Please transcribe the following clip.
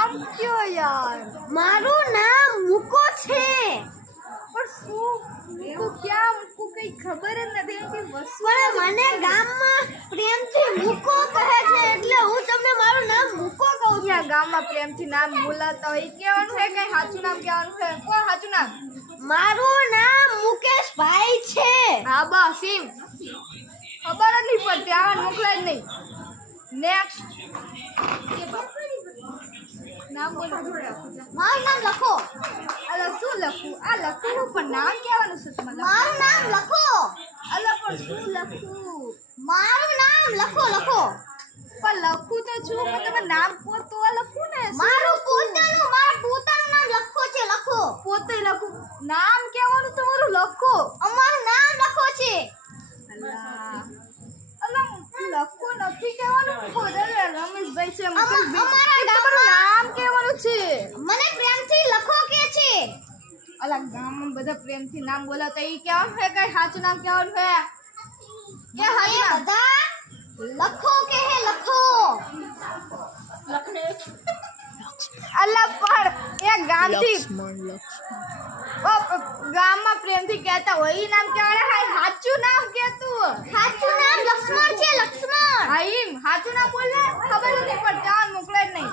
નામ કયો યાર? મારું નામ મુકો છે. પણ શું મૂકું, ક્યાં મૂકું, કઈ ખબર જ નથી કે વસ્તુ. પણ મને ગામમાં પ્રેમથી મુકો કહે છે એટલે હું તમને મારું નામ મુકો કહું છું. ક્યાં ગામમાં પ્રેમથી નામ બોલાતા હોય કેવાનું છે? કઈ સાચું નામ કહેવાનું છે? કોણ સાચું નામ? મારું નામ મુકેશભાઈ છે. હા બસ એમ. ખબર જ નહીં પડતી, આવા મોકલાય જ નહીં. નેક્સ્ટ નામ બોલો. મારું નામ લખો. અલા શું લખું? આ લખું પણ નામ કહેવાનું છે તમારે. મારું નામ લખો. અલા પણ શું લખું? મારું નામ લખો. પણ લખું તો છું, પણ તમે નામ પોતો લખું ને. મારું પોતાનું નામ લખો છે. લખો. પોતે લખું. નામ કહેવાનું તમારું લખો. અમારું નામ લખો છે. અલા લખો નથી કહેવાનું. રમેશભાઈ છે, અમારા તમારું નામ કહેવાનું છે. મને પ્રેમથી લખો કે છે. અલા ગામમાં બધા પ્રેમથી નામ બોલાતા એ કહેવાનું છે. કઈ સાચું નામ કહેવાનું છે? કે એ સાચું નામ? બધા લખો કે હે લખો. અલા પણ એ ગામથી ગામમાં પ્રેમથી કહેતા હોય એ નામ કહેવાય. સાચું નામ કે તું. સાચું નામ લક્ષ્મણ છે. લક્ષ્મણ. હા એમ સાચું નામ બોલે. ખબર જ નહીં પડતી, આ મોકલે જ નહીં.